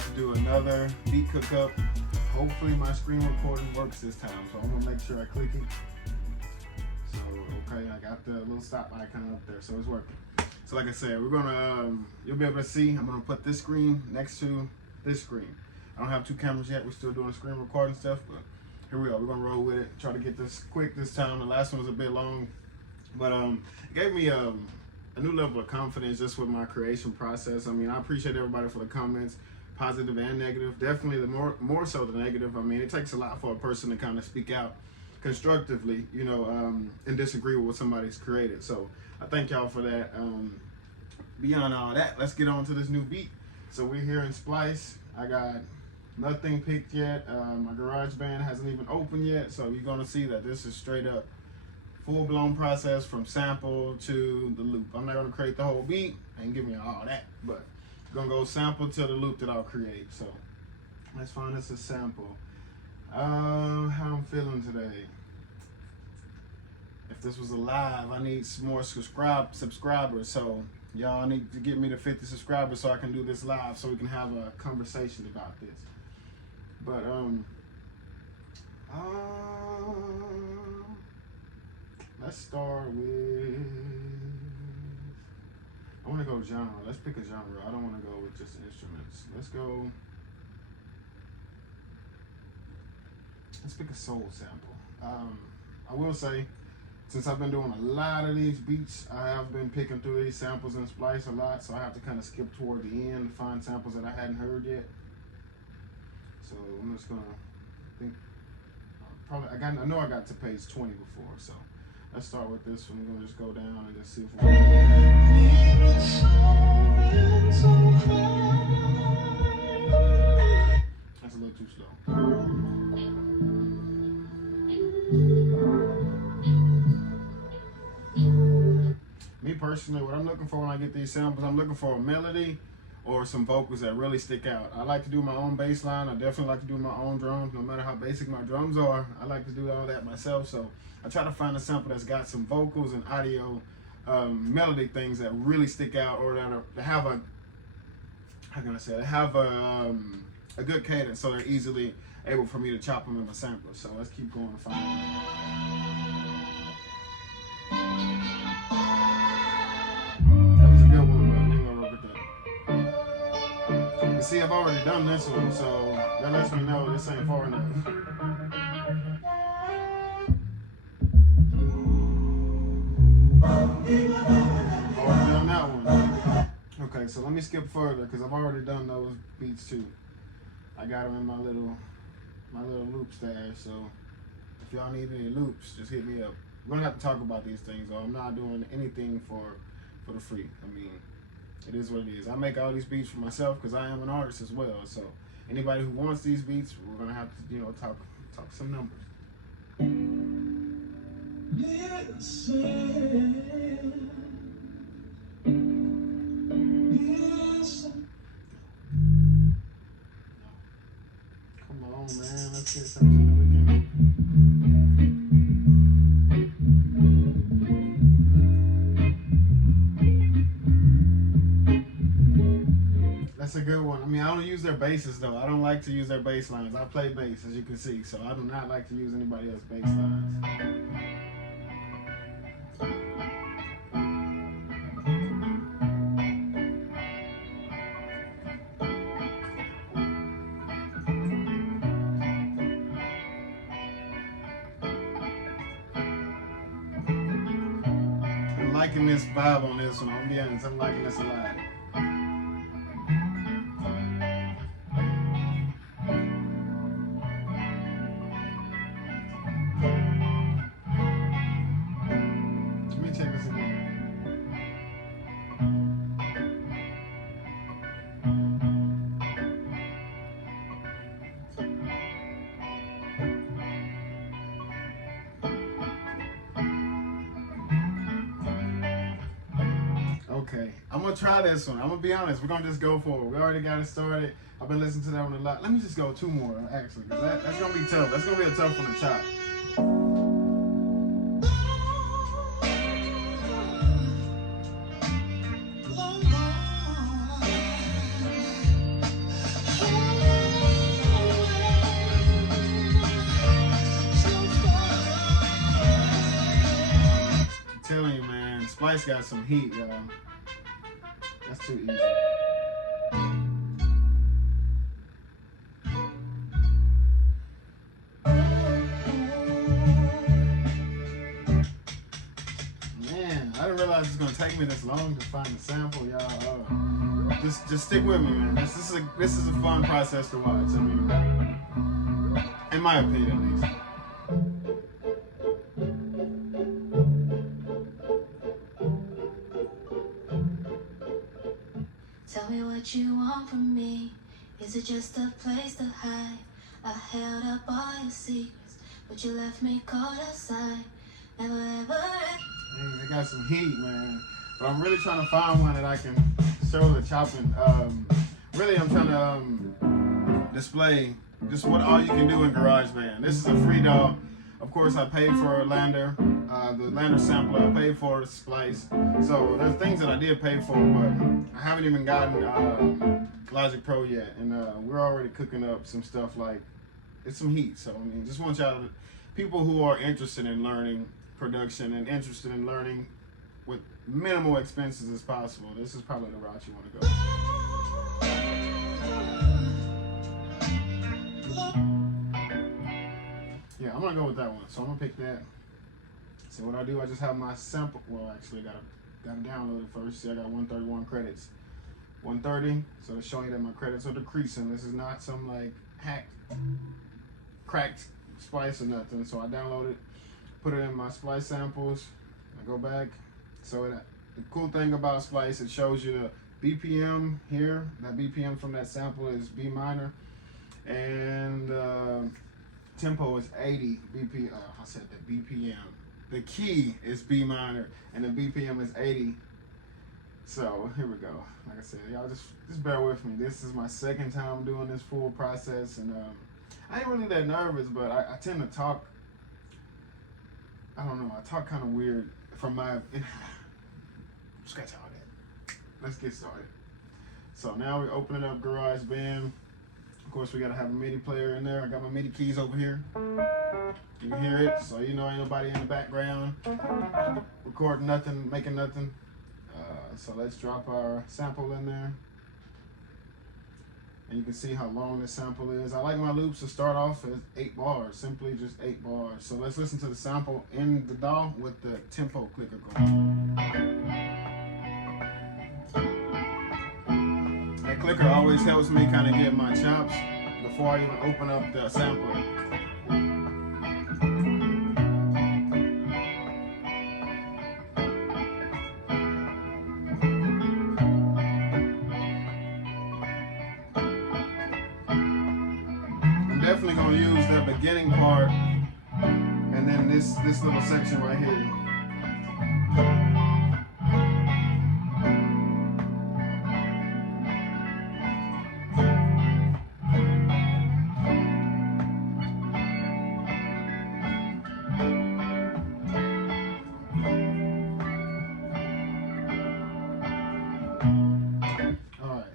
about to do another beat cook up. Hopefully my screen recording works this time, so I'm gonna make sure I click it. So okay, I got the little stop icon up there, so it's working. So like I said, we're gonna you'll be able to see. I'm gonna put this screen next to this screen. I don't have two cameras yet. We're still doing screen recording stuff, but here we are. We're gonna roll with it. Try to get this quick this time. The last one was a bit long, but it gave me a new level of confidence just with my creation process. I mean, I appreciate everybody for the comments, positive and negative. Definitely the more so the negative. I mean, it takes a lot for a person to kind of speak out constructively, you know, and disagree with what somebody's created. So I thank y'all for that. Beyond all that, let's get on to this new beat. So we're here in Splice. I got nothing picked yet. My Garageband hasn't even opened yet, so you're gonna see that this is straight up full-blown process from sample to the loop. I'm not gonna create the whole beat and give me all that, but I'm gonna go sample to the loop that I'll create. So let's find us a sample. How I'm feeling today. If this was a live, I need some more subscribers. So y'all need to get me to 50 subscribers so I can do this live, so we can have a conversation about this. But let's start with, I want to go genre. Let's pick a genre. I don't want to go with just instruments. Let's pick a soul sample. I will say, since I've been doing a lot of these beats, I have been picking through these samples in Splice a lot, so I have to kind of skip toward the end to find samples that I hadn't heard yet. So I'm just gonna think, I know I got to page 20 before, so let's start with this one. We're gonna just go down and just see if we That's a little too slow. Me personally, what I'm looking for when I get these samples, I'm looking for a melody or some vocals that really stick out. I like to do my own bass line. I definitely like to do my own drums, no matter how basic my drums are. I like to do all that myself, so I try to find a sample that's got some vocals and audio melody things that really stick out, or that have a, how can I say it, have a good cadence, so they're easily able for me to chop them in my sampler. So let's keep going to find them. See, I've already done this one, so that lets me know this ain't far enough. Already done that one. Okay, so let me skip further because I've already done those beats too. I got them in my little loop stash. So if y'all need any loops, just hit me up. We're gonna have to talk about these things, though. I'm not doing anything for the free. I mean, it is what it is. I make all these beats for myself because I am an artist as well. So anybody who wants these beats, we're gonna have to, you know, talk some numbers. Come on, man. Let's get something that we can. That's a good one. I mean, I don't use their basses though. I don't like to use their bass lines. I play bass, as you can see, so I do not like to use anybody else's bass lines. I'm liking this vibe on this one. I'll be honest, I'm liking this a lot. Okay, I'm gonna try this one. I'm gonna be honest. We're gonna just go for it. We already got it started. I've been listening to that one a lot. Let me just go two more, actually, because that's gonna be tough. That's gonna be a tough one to chop. Splice got some heat, y'all. That's too easy. Man, I didn't realize it's gonna take me this long to find the sample, y'all. Just stick with me, man. This is a fun process to watch. I mean, in my opinion, at least. Tell me what you want from me. Is it just a place to hide? I held up all your secrets, but you left me caught outside. Never ever. Man, they got some heat, man. But I'm really trying to find one that I can show the chopping. Really, I'm trying to display just what all you can do in Garageband. This is a free DAW. Of course, I paid for Lander, the Lander sampler. I paid for the Splice. So there's things that I did pay for, but I haven't even gotten Logic Pro yet, and we're already cooking up some stuff like it's some heat. So I mean, just want y'all, people who are interested in learning production and interested in learning with minimal expenses as possible, this is probably the route you want to go. Yeah, I'm gonna go with that one. So I'm gonna pick that. So what I do, I just have my sample. Well, actually, I gotta download it first. See, I got 131 credits. 130. So to show you that my credits are decreasing. This is not some like hacked, cracked Splice or nothing. So I download it, put it in my Splice samples. I go back. So the cool thing about Splice, it shows you the BPM here. That BPM from that sample is B minor, and tempo is 80 BPM. I said the BPM. The key is B minor, and the BPM is 80. So here we go. Like I said, y'all just bear with me. This is my second time doing this full process, and I ain't really that nervous, but I tend to talk. I don't know. I talk kind of weird from my. Scratch all that. Let's get started. So now we're opening up GarageBand. Of course, we gotta have a MIDI player in there. I got my MIDI keys over here. You can hear it, so you know ain't nobody in the background recording nothing, making nothing. So let's drop our sample in there. And you can see how long this sample is. I like my loops to start off as 8 bars, simply just 8 bars. So let's listen to the sample in the DAW with the tempo clicker going. That clicker always helps me kind of get my chops before I even open up the sampler. I'm definitely going to use the beginning part and then this little section right here.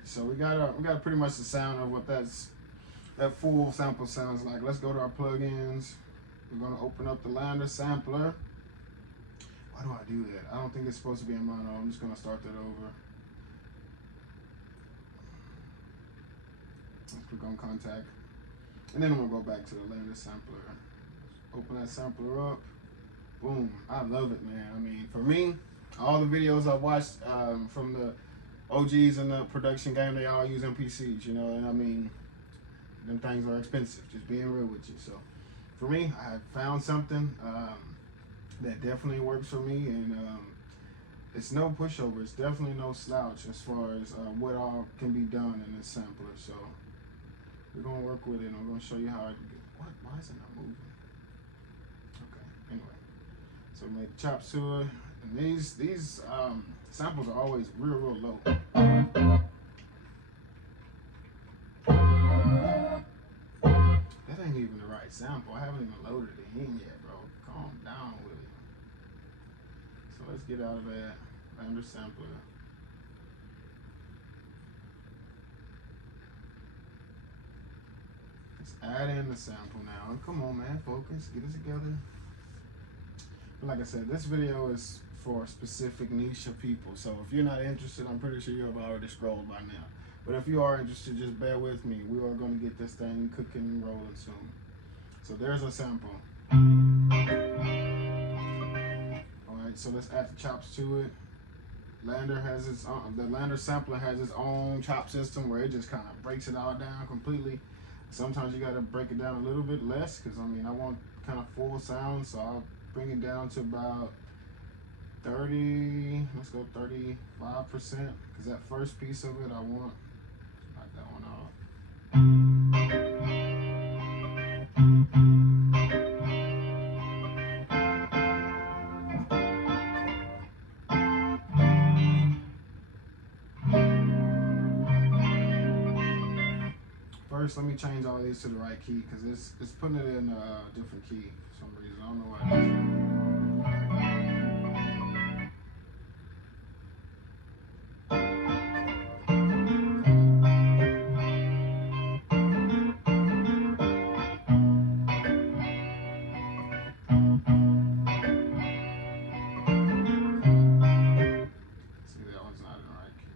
So we got pretty much the sound of what that full sample sounds like. Let's go to our plugins. We're gonna open up the Lander sampler. Why do I do that? I don't think it's supposed to be in mono. I'm just gonna start that over. Let's click on contact, and then I'm gonna go back to the Lander sampler. Open that sampler up. Boom. I love it, man. I mean, for me, all the videos I've watched from the OGs in the production game, they all use MPCs, you know, and I mean, them things are expensive, just being real with you. So for me, I found something that definitely works for me, and it's no pushover. It's definitely no slouch as far as what all can be done in this sampler. So we're gonna work with it, and I'm gonna show you how it. Why is it not moving? Okay. Anyway, so make chops to it, and these samples are always real low. That ain't even the right sample. I haven't even loaded it in yet, bro. Calm down with it. So let's get out of that Lander sampler. Let's add in the sample now. Come on, man, focus. Get it together. But like I said, this video is for a specific niche of people. So if you're not interested, I'm pretty sure you've already scrolled by now. But if you are interested, just bear with me. We are going to get this thing cooking and rolling soon. So there's a sample. Alright, so let's add the chops to it. Lander has its own, the Lander sampler has its own chop system where it just kind of breaks it all down completely. Sometimes you got to break it down a little bit less because I mean I want kind of full sound, so I'll bring it down to about 30. Let's go 35% because that first piece of it I want knock that one off. First, let me change all these to the right key because it's putting it in a different key for some reason. I don't know why. See, that one's not in the right key.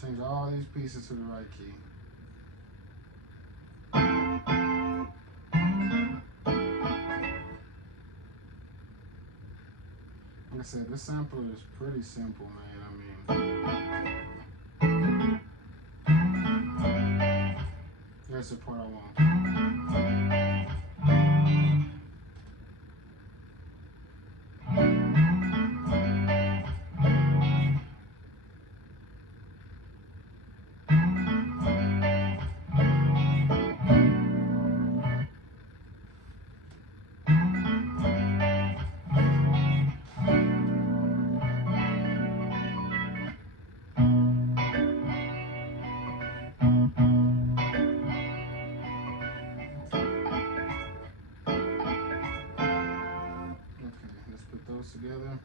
Change all these pieces to the right key. Like I said, this sampler is pretty simple, man. I mean, here's the part I want. Together.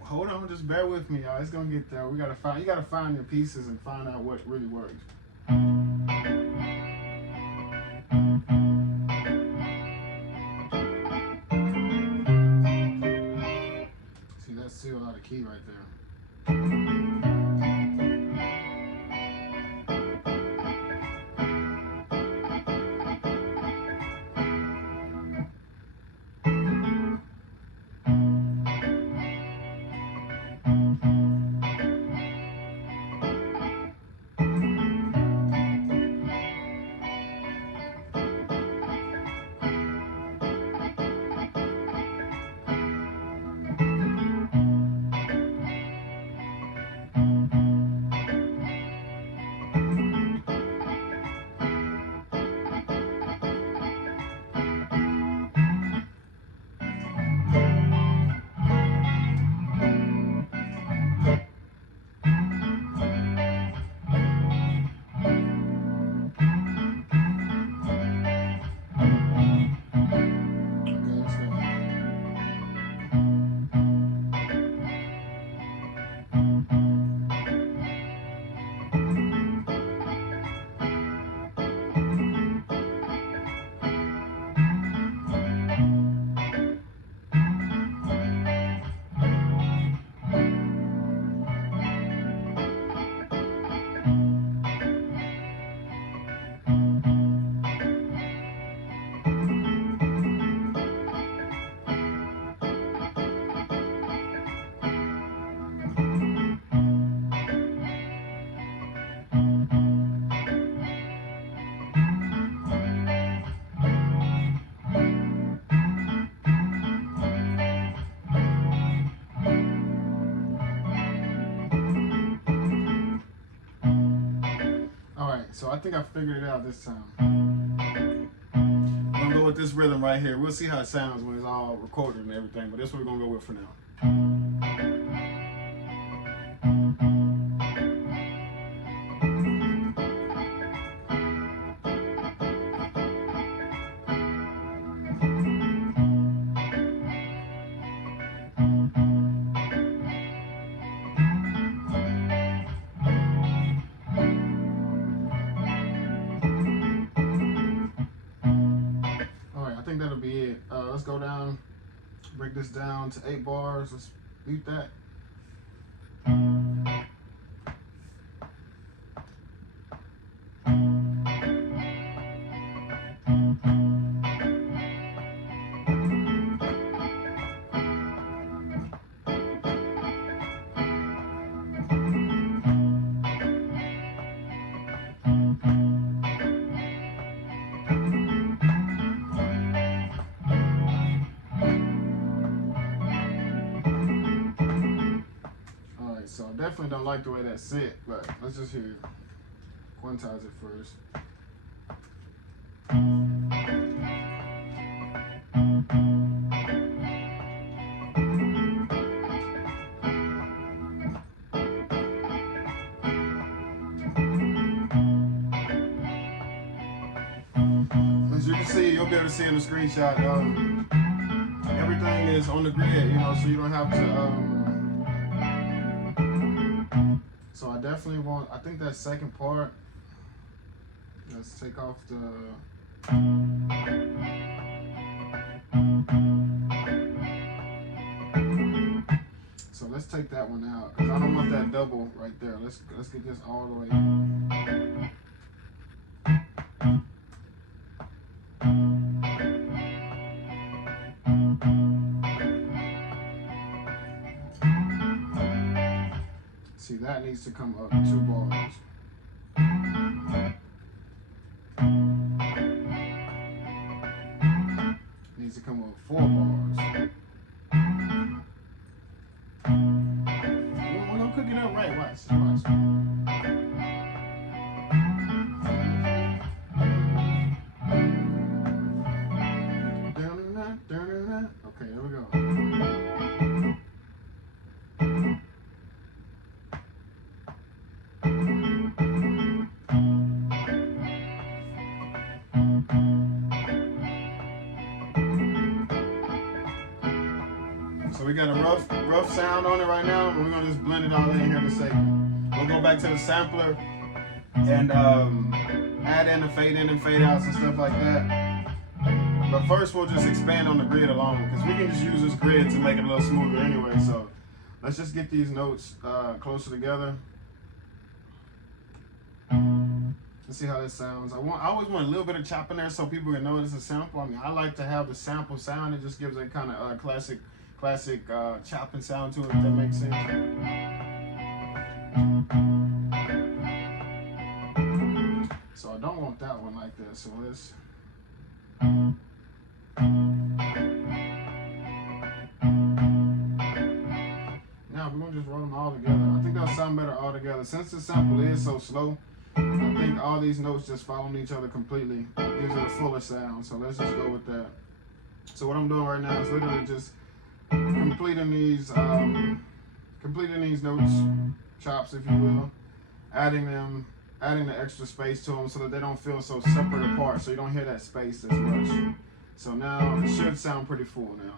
Hold on, just bear with me, y'all. It's gonna get there. You gotta find your pieces and find out what really works. See, that's still out of key right there. I think I figured it out this time. I'm gonna go with this rhythm right here. We'll see how it sounds when it's all recorded and everything, but this is what we're gonna go with for now. Alright, I think that'll be it. Let's go down, break this down to 8 bars. Let's beat that. So I definitely don't like the way that's set, but let's just hear quantize it first. As you can see, you'll be able to see in the screenshot, everything is on the grid, you know, so you don't have to, so I definitely want, I think that second part, let's take off the, so let's take that one out, because I don't want that double right there. Let's get this all the way. See, that needs to come up 2 bars. Needs to come up 4 bars. When I'm cooking up right, watch. Okay, here we go. So we got a rough sound on it right now, and we're gonna just blend it all in here in a second. We'll go back to the sampler and add in the fade in and fade outs and stuff like that. But first we'll just expand on the grid alone, because we can just use this grid to make it a little smoother anyway. So let's just get these notes closer together. Let's see how this sounds. I always want a little bit of chop in there so people can know it's a sample. I mean, I like to have the sample sound. It just gives a kind of classic chopping sound to it, if that makes sense. So I don't want that one like this. So let's. Now we're gonna just roll them all together. I think that'll sound better all together. Since the sample is so slow, I think all these notes just following each other completely gives it a fuller sound. So let's just go with that. So what I'm doing right now is literally just completing these notes, chops, if you will, adding the extra space to them so that they don't feel so separate apart, so you don't hear that space as much. So now it should sound pretty full now.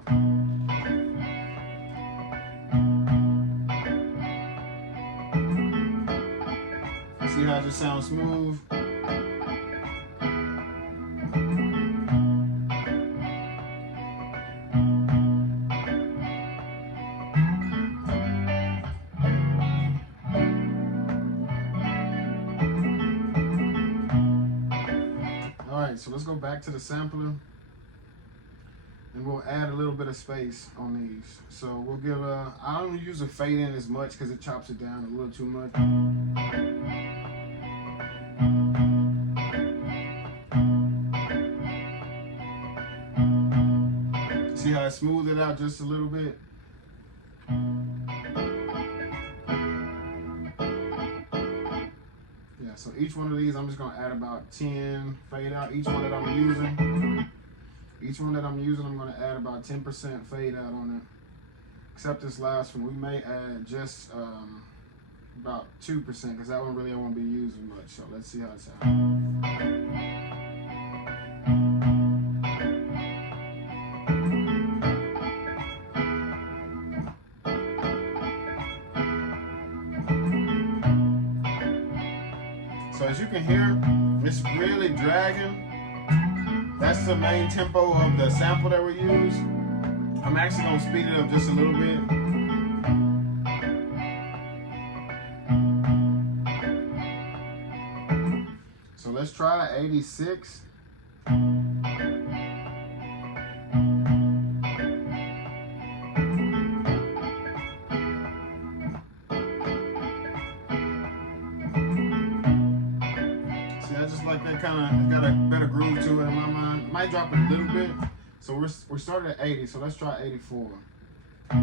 See how it just sounds smooth? Alright, so let's go back to the sampler and we'll add a little bit of space on these. So we'll give I don't use a fade in as much because it chops it down a little too much. See how I smooth it out just a little bit? Yeah, so each one of these, I'm just gonna add about 10 fade out. Each one that I'm using, I'm gonna add about 10% fade out on it. Except this last one, we may add just about 2% because that one really I won't be using much. So let's see how it sounds. So as you can hear, it's really dragging. That's the main tempo of the sample that we use. I'm actually gonna speed it up just a little bit. So let's try 86. Like that kind of got a better groove to it in my mind. Might drop it a little bit. So we're started at 80. So let's try 84. See,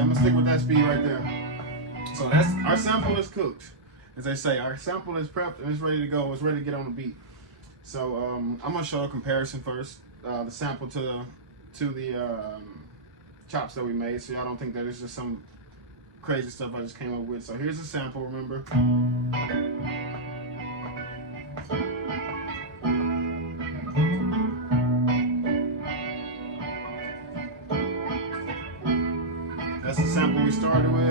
I'm gonna stick with that speed right there. So that's our sample is cooked, as they say. Our sample is prepped and it's ready to go. It's ready to get on the beat. So I'm gonna show a comparison first, the sample to the chops that we made, so y'all don't think that it's just some crazy stuff I just came up with. So here's the sample, remember. That's the sample we started with.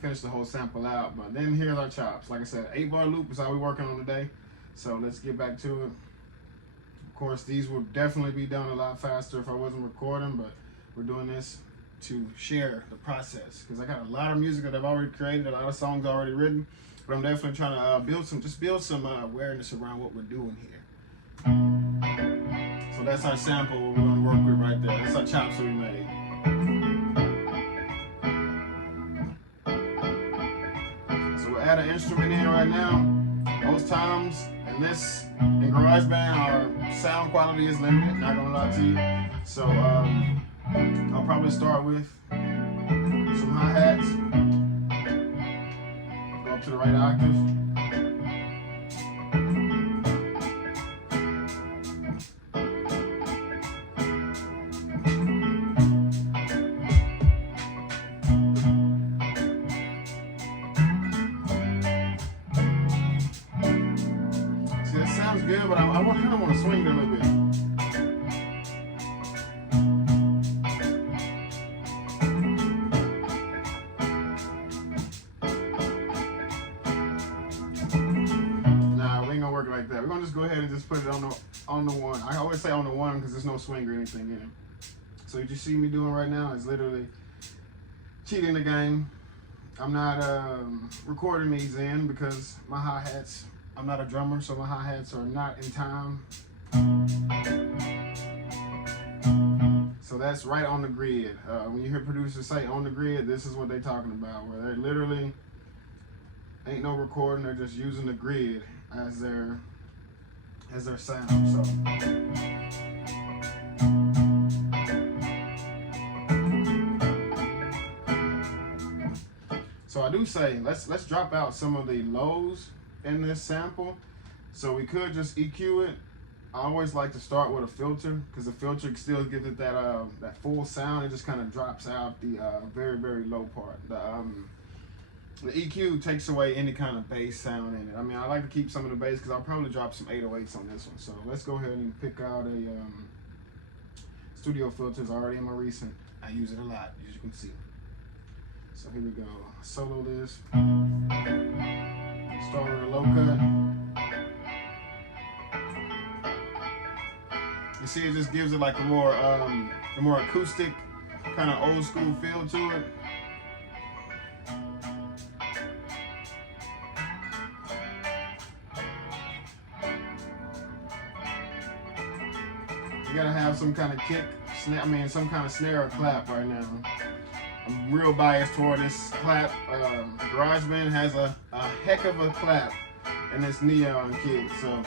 Finish the whole sample out, but then here's our chops. Like I said, 8-bar loop is how we're working on today. So let's get back to it. Of course, these would definitely be done a lot faster if I wasn't recording, but we're doing this to share the process because I got a lot of music that I've already created, a lot of songs already written, but I'm definitely trying to build some awareness around what we're doing here. So that's our sample we're going to work with right there. That's our chops that we made. Add an instrument in right now. Most times in GarageBand, our sound quality is limited, not gonna lie to you. So I'll probably start with some hi-hats. Go up to the right octave. Sounds good, but I kind of want to swing it a little bit. Nah, we ain't gonna work like that. We're gonna just go ahead and just put it on the one. I always say on the one because there's no swing or anything in it. So what you see me doing right now is literally cheating the game. I'm not recording these in because my hi-hats, I'm not a drummer, so my hi-hats are not in time. So that's right on the grid. When you hear producers say on the grid, this is what they're talking about, where they literally ain't no recording, they're just using the grid as their sound. So I do say let's drop out some of the lows in this sample. So we could just EQ it. I always like to start with a filter because the filter still gives it that full sound. It just kind of drops out the very, very low part. The EQ takes away any kind of bass sound in it. I mean, I like to keep some of the bass because I'll probably drop some 808s on this one. So let's go ahead and pick out a studio filters already in my recent. I use it a lot, as you can see. So here we go. Solo this. Start with a low cut. You see, it just gives it like a more acoustic, kind of old school feel to it. You gotta have some kind of kick, some kind of snare or clap right now. I'm real biased toward this clap. Garageband has a heck of a clap in this neon kick, so.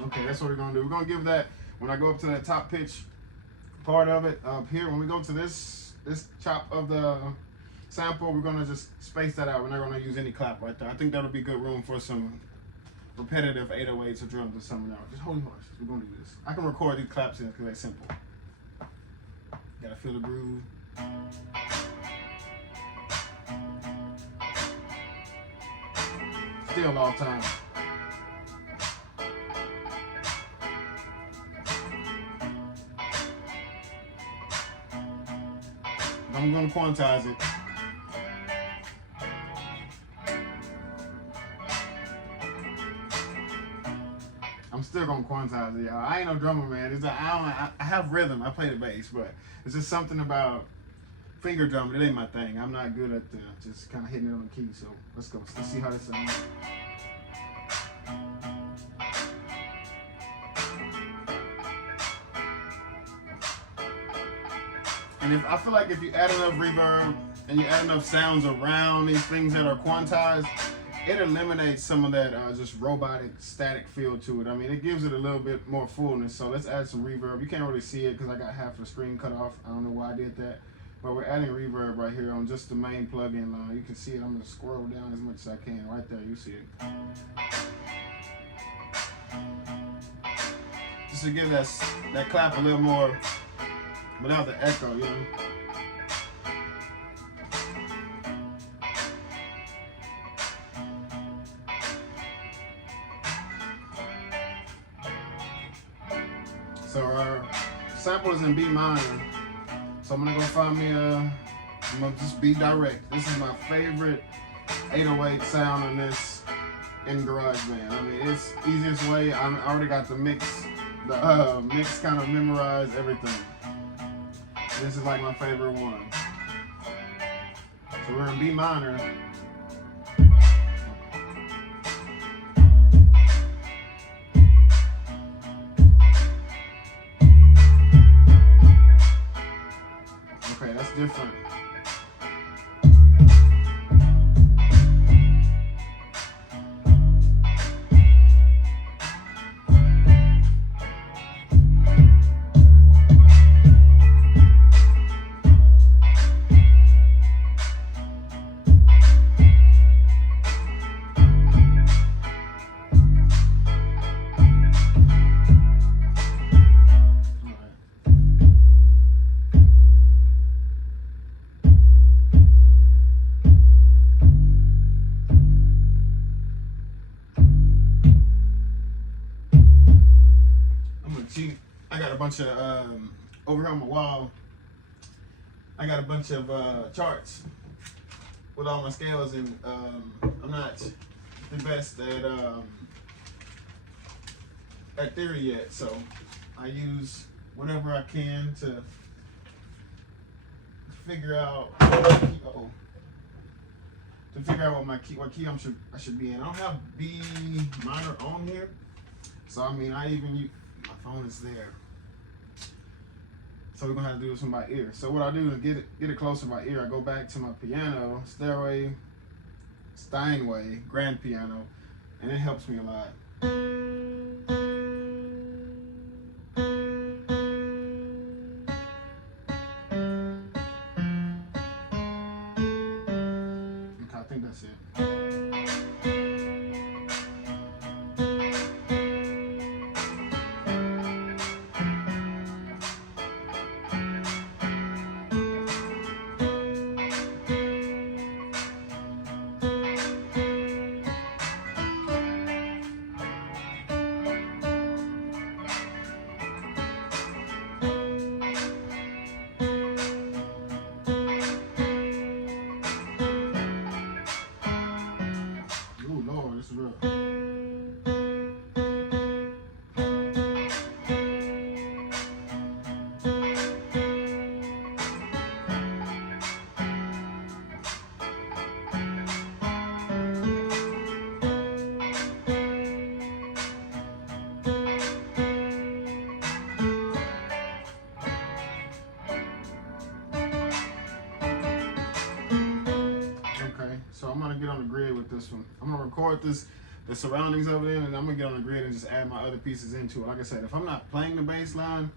Okay, that's what we're gonna do. We're gonna give that, when I go up to that top pitch part of it up here, when we go to this chop of the sample, we're gonna just space that out. We're not gonna use any clap right there. I think that'll be good room for some repetitive 808s or drums or something else. Just hold your horses. We're gonna do this. I can record these claps in because they're simple. Gotta feel the groove. Still all time. I'm gonna quantize it. I'm still gonna quantize it, y'all. I ain't no drummer, man. I have rhythm. I play the bass, but it's just something about finger drumming. It ain't my thing. I'm not good at just kind of hitting it on the key. So let's go. Let's see how this sounds. And I feel like if you add enough reverb and you add enough sounds around these things that are quantized, it eliminates some of that just robotic static feel to it. I mean, it gives it a little bit more fullness. So let's add some reverb. You can't really see it because I got half the screen cut off. I don't know why I did that. But we're adding reverb right here on just the main plug-in line. You can see it. I'm going to scroll down as much as I can. Right there, you see it. Just to give that clap a little more, without the echo, you know. So our sample is in B minor. So I'm gonna go find me I'm gonna just be direct. This is my favorite 808 sound on this in GarageBand. I mean, it's easiest way. I already got the mix kind of memorized, everything. This is like my favorite one. So we're in B minor. Okay, that's different. I got a bunch of over here on my wall. I got a bunch of charts with all my scales, and I'm not the best at theory yet, so I use whatever I can to figure out what key I should be in. I don't have B minor on here, so I mean I even use. My phone is there. So we're gonna have to do this one by ear. So what I do is get it closer by ear. I go back to my piano, stairway, Steinway, grand piano, and it helps me a lot. Okay, I think that's it. record the surroundings of it in, and I'm gonna get on the grid and just add my other pieces into it. Like I said, if I'm not playing the bass line,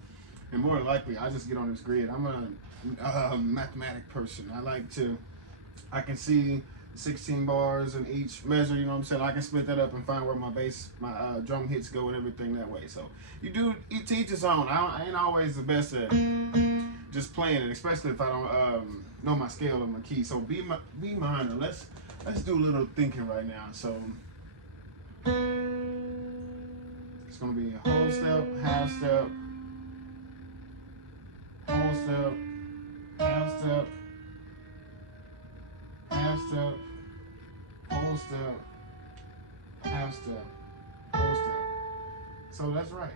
and more likely I just get on this grid. I'm a mathematic person. I can see 16 bars in each measure, you know what I'm saying? I can split that up and find where my bass, my drum hits go and everything that way. So you teach his own. I ain't always the best at just playing it, especially if I don't know my scale or my key. So be minor. Let's do a little thinking right now. So it's gonna be a whole step, half step, whole step, half step, half step, whole step, half step, whole step. So that's right.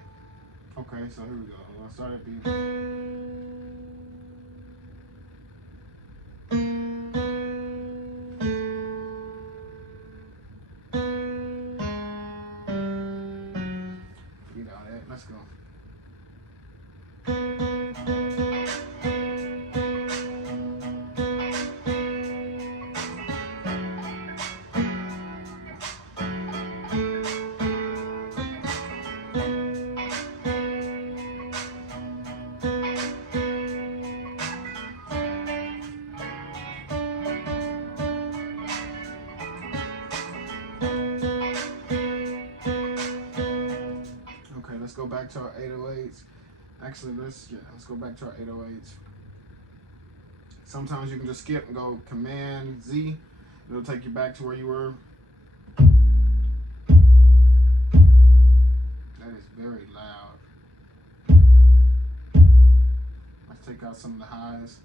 Okay, so here we go. I'll start at B. Forget all that. Let's go. Let's go back to our 808s. Actually, let's go back to our 808s. Sometimes you can just skip and go Command Z. It'll take you back to where you were. That is very loud. Let's take out some of the highs.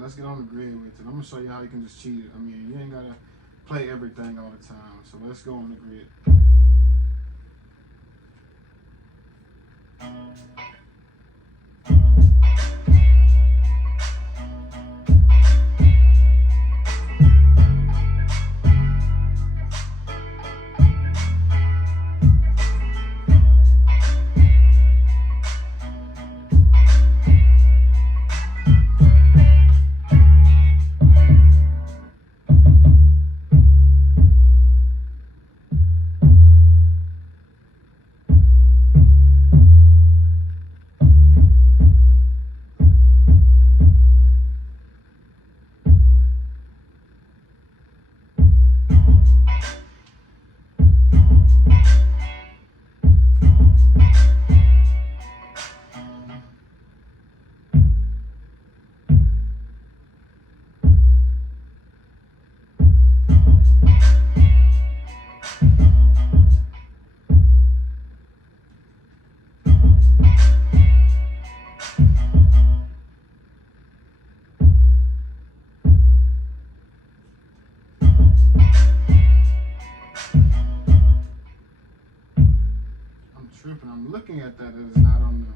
Let's get on the grid with it. I'm gonna show you how you can just cheat it. I mean, you ain't gotta play everything all the time. So let's go on the grid. Tripping. I'm looking at that. It is not on the.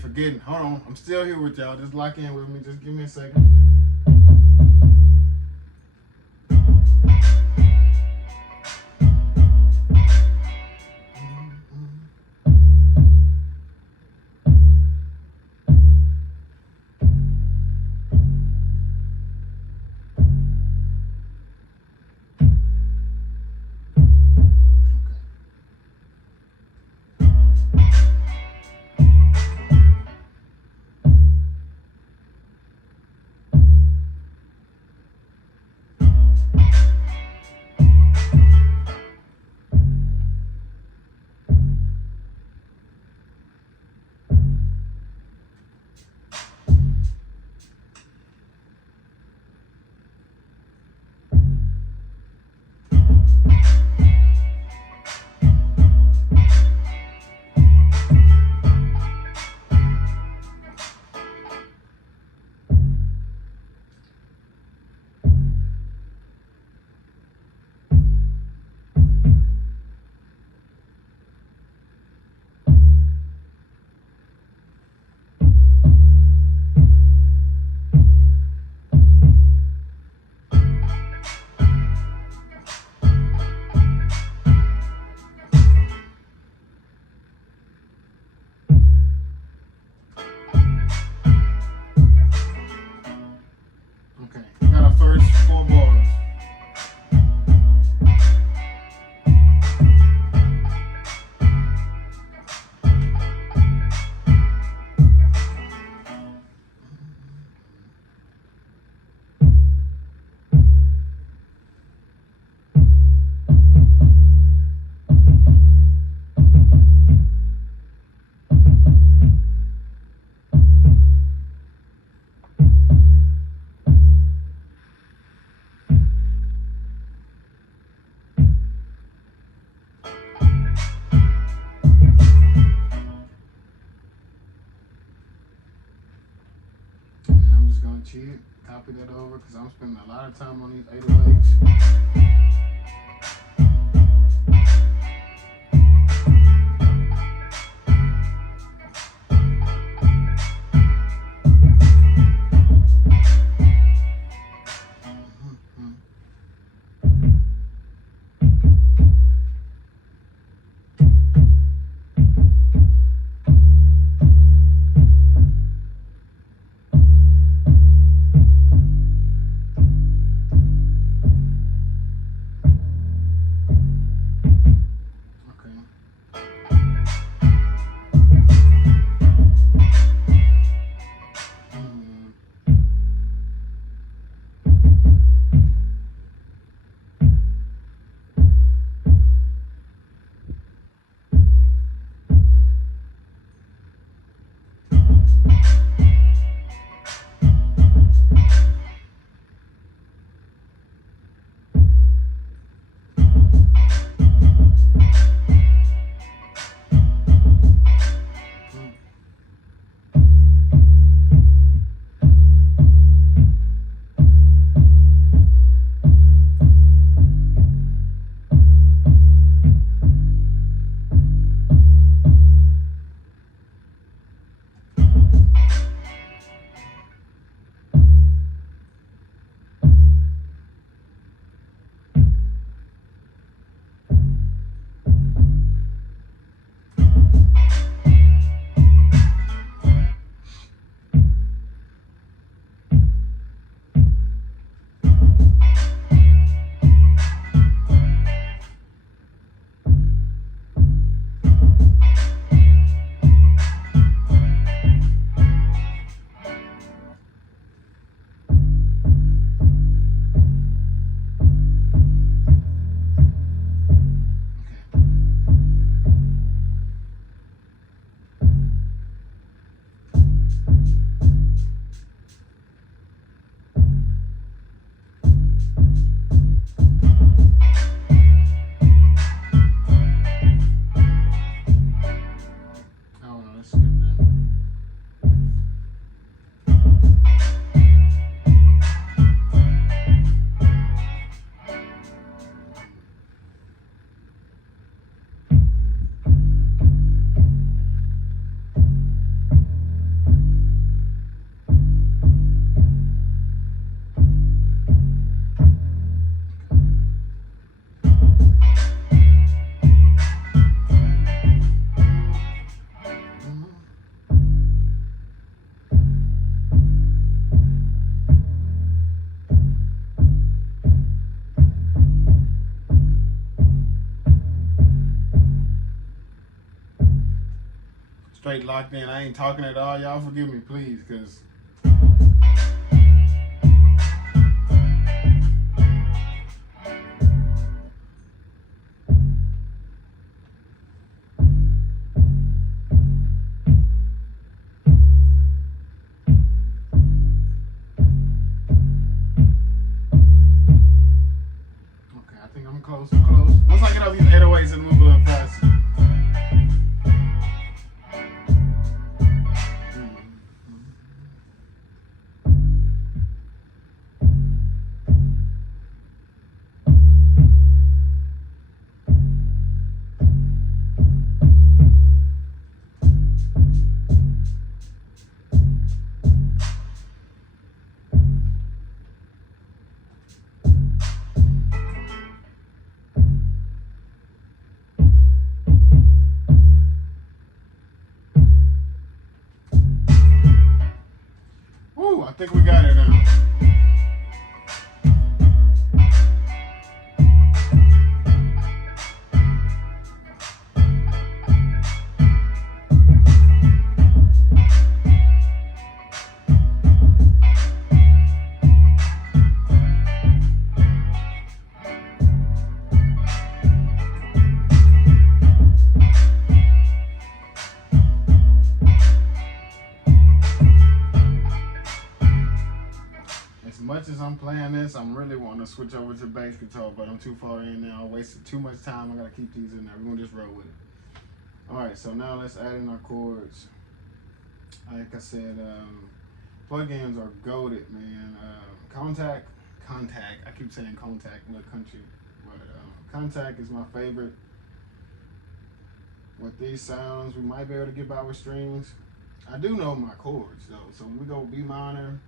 Forgetting. Hold on. I'm still here with y'all. Just lock in with me. Just give me a second. cheat it, copy that over, because I'm spending a lot of time on these 808s. Straight locked in. I ain't talking at all. Y'all forgive me, please, because I think I'm close. I'm close. Once I get off these 808s and move a little faster. I think we got it now. Much as I'm playing this, I'm really wanting to switch over to bass guitar, but I'm too far in now. I wasted too much time. I gotta keep these in there. We're gonna just roll with it. All right, so now let's add in our chords. Like I said, Plugins are goated, man. Contact. I keep saying contact, little country, but contact is my favorite. With these sounds, we might be able to get by with strings. I do know my chords though, so when we go B minor.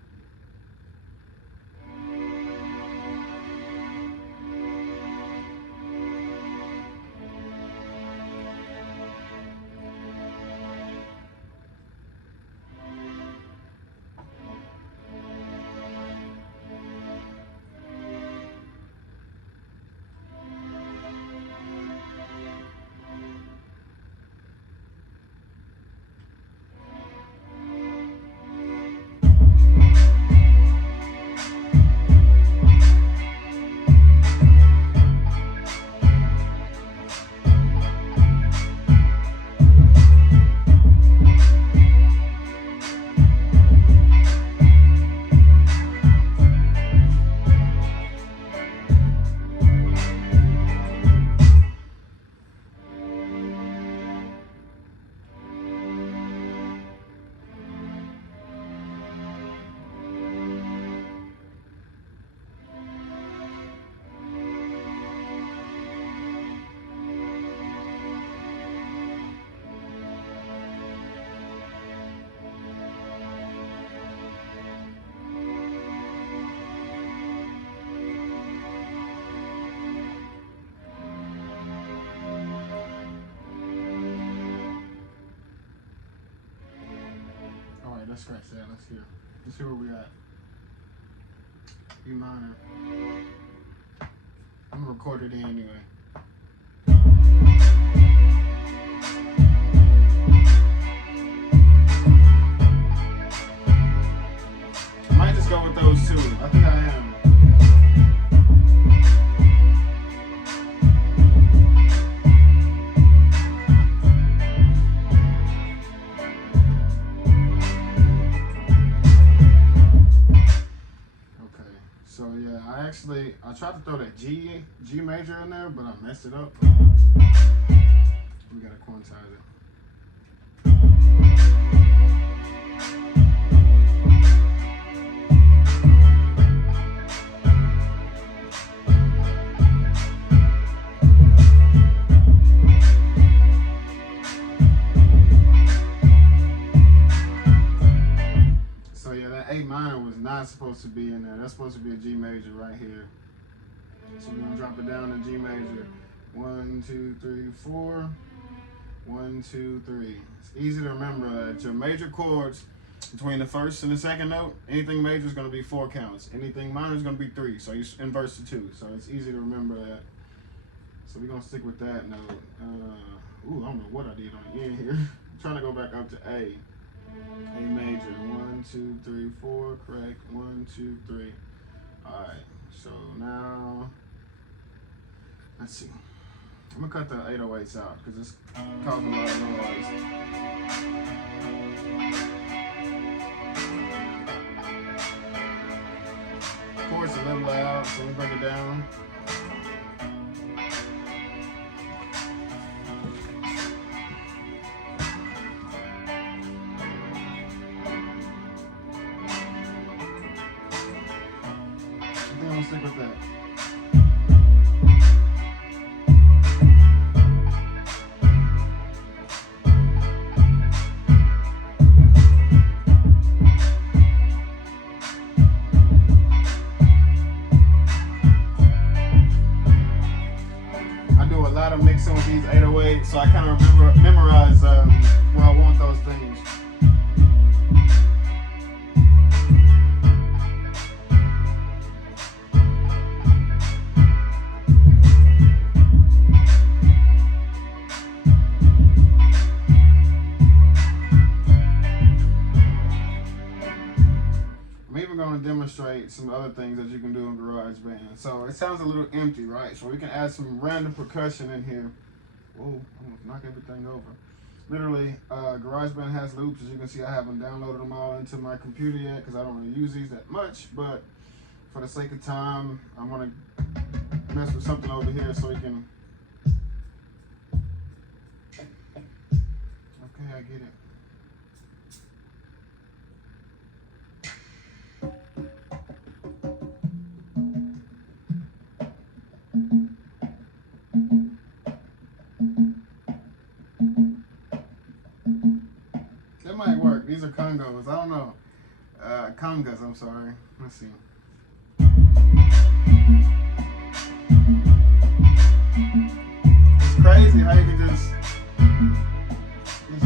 Let's scratch that. Let's see where we at. B minor. I'm gonna record it in anyway. I might just go with those two. I think I am. So yeah, I tried to throw that G major in there, but I messed it up. We gotta quantize it. A minor was not supposed to be in there. That's supposed to be a G major right here. So we're gonna drop it down to G major. 1, 2, 3, 4. 1, 2, 3. It's easy to remember that your major chords between the first and the second note, anything major is gonna be 4 counts. Anything minor is gonna be 3. So you inverse the 2. So it's easy to remember that. So we're gonna stick with that note. I don't know what I did on the end here. I'm trying to go back up to A. A major. 1, 2, 3, 4. Correct. 1, 2, 3. Alright. So now, let's see. I'm gonna cut the 808s out because it's causing a lot of noise. Chords a little loud, so we bring it down. Stick with that. I do a lot of mixing with these 808s, so I kind of memorize where I want those things. Going to demonstrate some other things that you can do in Garageband. So it sounds a little empty, right? So we can add some random percussion in here. Whoa, I'm gonna knock everything over. Literally, Garageband has loops. As you can see, I haven't downloaded them all into my computer yet because I don't really use these that much, but for the sake of time, I want to mess with something over here so we can. Okay, I get it. work. These are congos. I don't know. Congas, I'm sorry. Let's see. It's crazy how you can just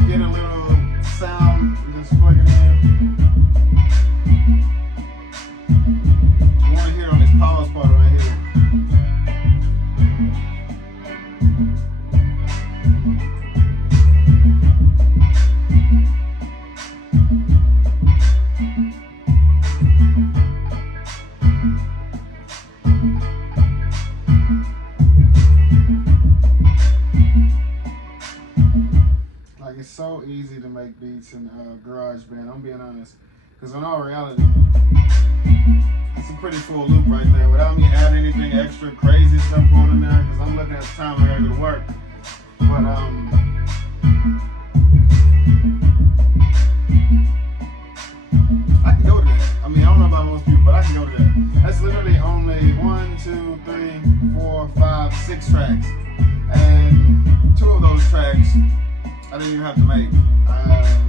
get a little sound and just plug it in. I want to hear on this pause part right here. Like, it's so easy to make beats in Garageband, I'm being honest. Because in all reality, it's a pretty full loop right there without me adding anything extra crazy stuff going in there, because I'm looking at the time I gotta go to work. But I can go to that. I mean, I don't know about most people, but I can go to that. That's literally only 1, 2, 3, 4, 5, 6 tracks. And 2 of those tracks I didn't even have to make.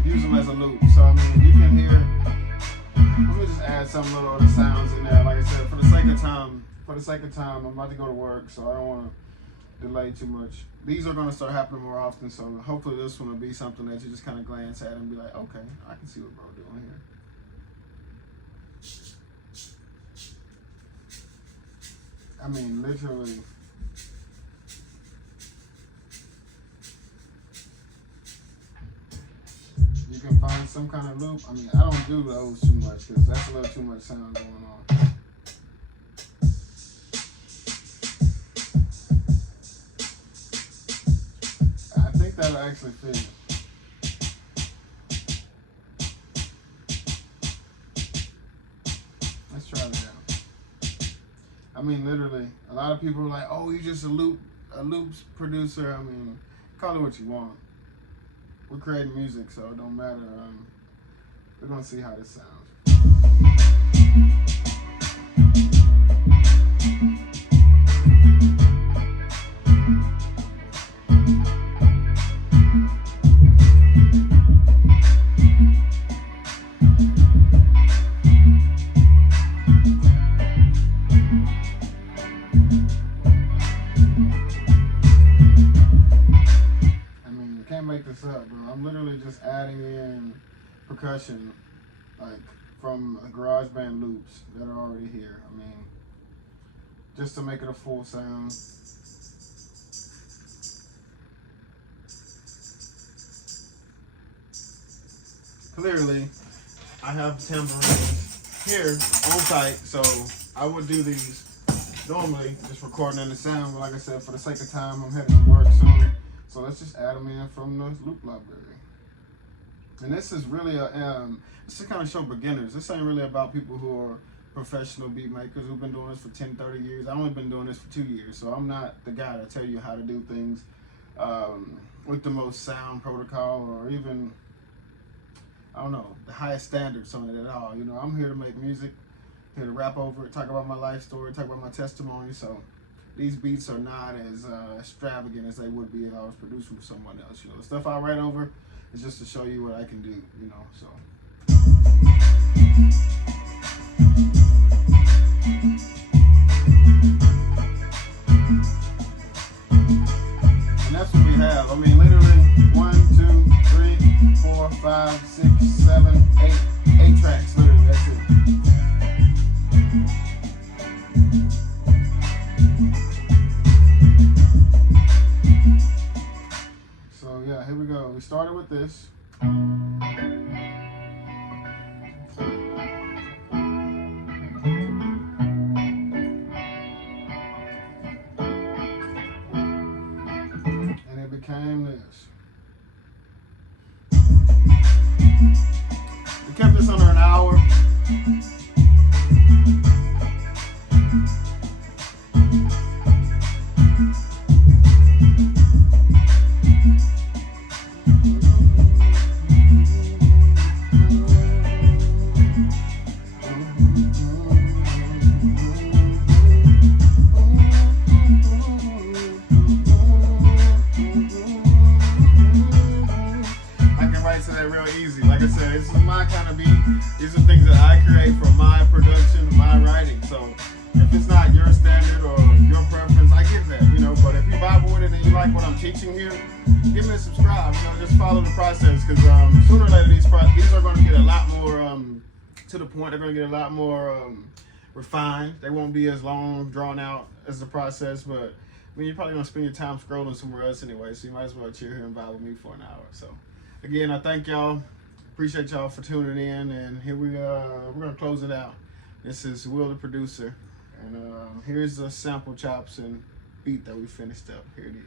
Use them as a loop. So I mean, you can hear. Let me just add some little other sounds in there. Like I said, for the sake of time, I'm about to go to work, so I don't want to delay too much. These are going to start happening more often, so hopefully this one will be something that you just kind of glance at and be like, okay, I can see what bro doing here. I mean, literally. You can find some kind of loop. I mean, I don't do those too much because that's a little too much sound going on. I think that'll actually fit. Let's try that out. I mean, literally, a lot of people are like, "Oh, you're just a loops producer." I mean, call it what you want. We're creating music, so it don't matter. We're gonna see how this sounds. Make this up, bro. I'm literally just adding in percussion, like from GarageBand loops that are already here. I mean, just to make it a full sound. Clearly, I have tambourines here on site, so I would do these normally, just recording in the sound. But like I said, for the sake of time, I'm headed to work soon. So let's just add them in from the loop library. And this is really this is kind of show beginners. This ain't really about people who are professional beat makers who've been doing this for 10, 30 years. I've only been doing this for 2 years, so I'm not the guy to tell you how to do things with the most sound protocol or even, I don't know, the highest standards on it at all. You know, I'm here to make music, here to rap over it, talk about my life story, talk about my testimony. So these beats are not as extravagant as they would be if I was producing for someone else. You know, the stuff I write over is just to show you what I can do, you know, so. And that's what we have. I mean, literally 1, 2, 3, 4, 5, 6, 7, 8 tracks, literally, that's it. So yeah, here we go. We started with this. And it became this. We kept this under an hour. Real easy. Like I said, it's teaching here, give me a subscribe. You know, just follow the process, because sooner or later these are going to get a lot more to the point. They're going to get a lot more refined. They won't be as long, drawn out as the process, but I mean, you're probably going to spend your time scrolling somewhere else anyway, so you might as well chill here and vibe with me for an hour. So again, I thank y'all. Appreciate y'all for tuning in, and here we're going to close it out. This is Will the producer, and here's the sample chops and beat that we finished up. Here it is.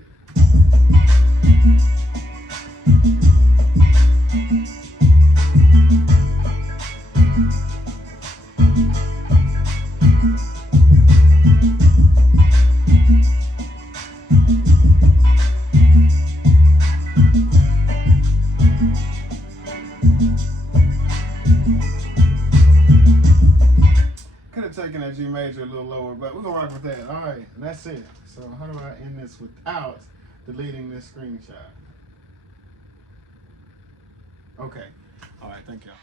Taking that G major a little lower, but we're gonna rock with that. All right, and that's it. So how do I end this without deleting this screenshot? Okay. All right, thank y'all.